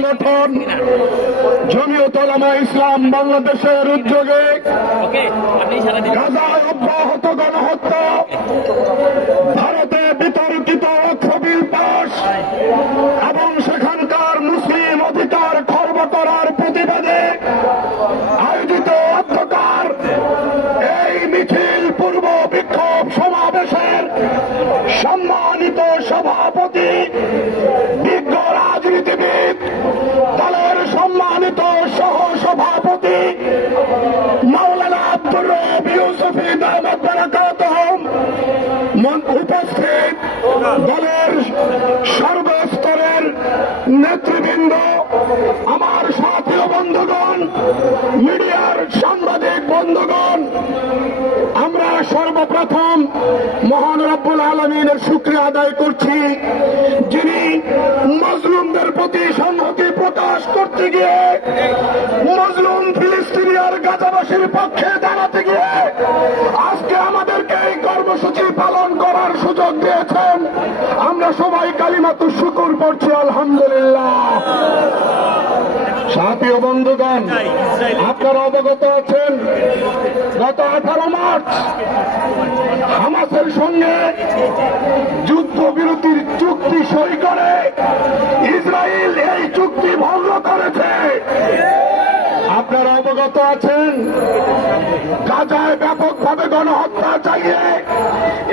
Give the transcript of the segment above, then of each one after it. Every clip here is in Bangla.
সংগঠন জমিয়ত উলামা ইসলাম বাংলাদেশের উদ্যোগে গাজায় অব্যাহত গণহত্যা, ভারতে বিতর্কিত বিল পাস এবং সেখানকার মুসলিম অধিকার খর্ব করার প্রতিবাদে আয়োজিত অধ্যকার এই মিছিল পূর্ব বিক্ষোভ সমাবেশের সম্মানিত সভাপতি, বিজ্ঞ রাজনীতিবিদ, দলের সম্মানিত সহ সভাপতি মাওলানা আব্দুর রব ইউসুফী দামাত বারাকাতুহুম, উপস্থিত দলের সর্বস্তরের নেতৃবৃন্দ, আমার সাথী বন্ধুগণ, মিডিয়ার সাংবাদিক বন্ধুগণ, আমরা সর্বপ্রথম মহান রব্বুল আলামিনের শুকরিয়া আদায় করছি, যিনি মজলুমদের প্রতি সংহতি প্রকাশ করতে গিয়ে মজলুম ফিলিস্তিনিয়ার গাজাবাসীর পক্ষে দাঁড়াতে গিয়ে আজকে আমাদেরকে এই কর্মসূচি পালন করার সুযোগ দিয়েছেন। আমরা সবাই কালিমাতুশ শুকর পড়ছি আলহামদুলিল্লাহ। সাথী ও বন্ধুগণ, আপনারা অবগত আছেন গত 18 মার্চ হামাসের সঙ্গে যুদ্ধবিরতির চুক্তি সই করে ইসরায়েল এই চুক্তি ভঙ্গ করেছে। আপনারা অবগত আছেন গাজায় ব্যাপকভাবে গণহত্যা চালিয়ে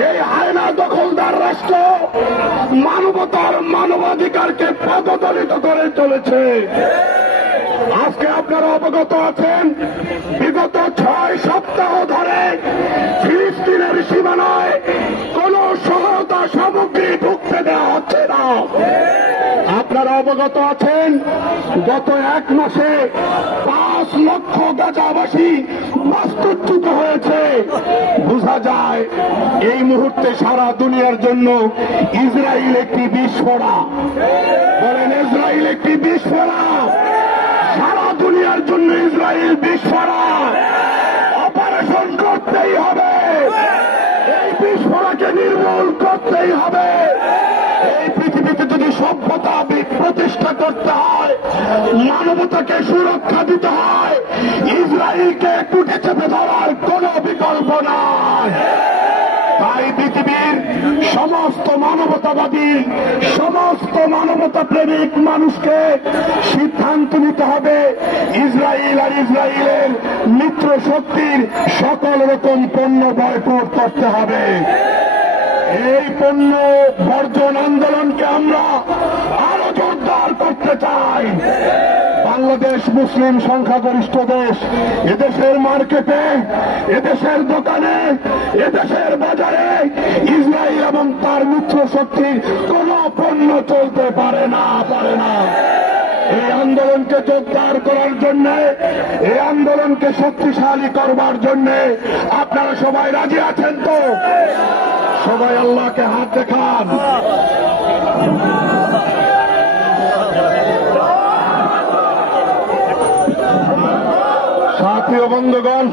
এই হায়না দখলদার রাষ্ট্র মানবতার মানবাধিকারকে পদদলিত করে চলেছে। আজকে আপনারা অবগত আছেন বিগত 6 সপ্তাহ ধরে ফিলিস্তিনের সীমানায় কোন সহায়তা সামগ্রী ঢুকতে দেওয়া হচ্ছে না। আপনারা অবগত আছেন গত 1 মাসে 5 লক্ষ গাজাবাসী বাস্তুচ্যুত হয়েছে। বোঝা যায় এই মুহূর্তে সারা দুনিয়ার জন্য ইসরায়েল একটি বিস্ফোরা। বলেন, ইসরায়েল একটি বিস্ফোরা। সারা দুনিয়ার জন্য ইসরায়েল বিস্ফোরা। অপারেশন করতেই হবে, এই বিস্ফোরাকে নির্মূল করতেই হবে। এই পৃথিবীতে যদি সভ্যতা প্রতিষ্ঠা করতে হয়, মানবতাকে সুরক্ষা দিতে হয়, ইসরায়েলকে কুটে চেপে ধরার কোন বিকল্প নাই। তাই পৃথিবীর সমস্ত মানবতাবাদী, সমস্ত মানবতা প্রেমিক মানুষকে সিদ্ধান্ত নিতে হবে ইসরায়েল আর ইসরায়েলের মিত্র শক্তির সকল রকম পণ্য বয়কট করতে হবে। এই পণ্য বর্জন আন্দোলনকে আমরা আরো জোরদার করতে চাই। বাংলাদেশ মুসলিম সংখ্যাগরিষ্ঠ দেশ। এদেশের মার্কেটে, এদেশের দোকানে, এদেশের বাজারে ইসরায়েল এবং তার মিত্র শক্তির কোন পণ্য চলতে পারে না। এই আন্দোলনকে জোরদার করার জন্য, এই আন্দোলনকে শক্তিশালী করবার জন্য আপনারা সবাই রাজি আছেন তো? সবাই আল্লাহকে হাত দেখান। সাথী ও বন্ধুগণ,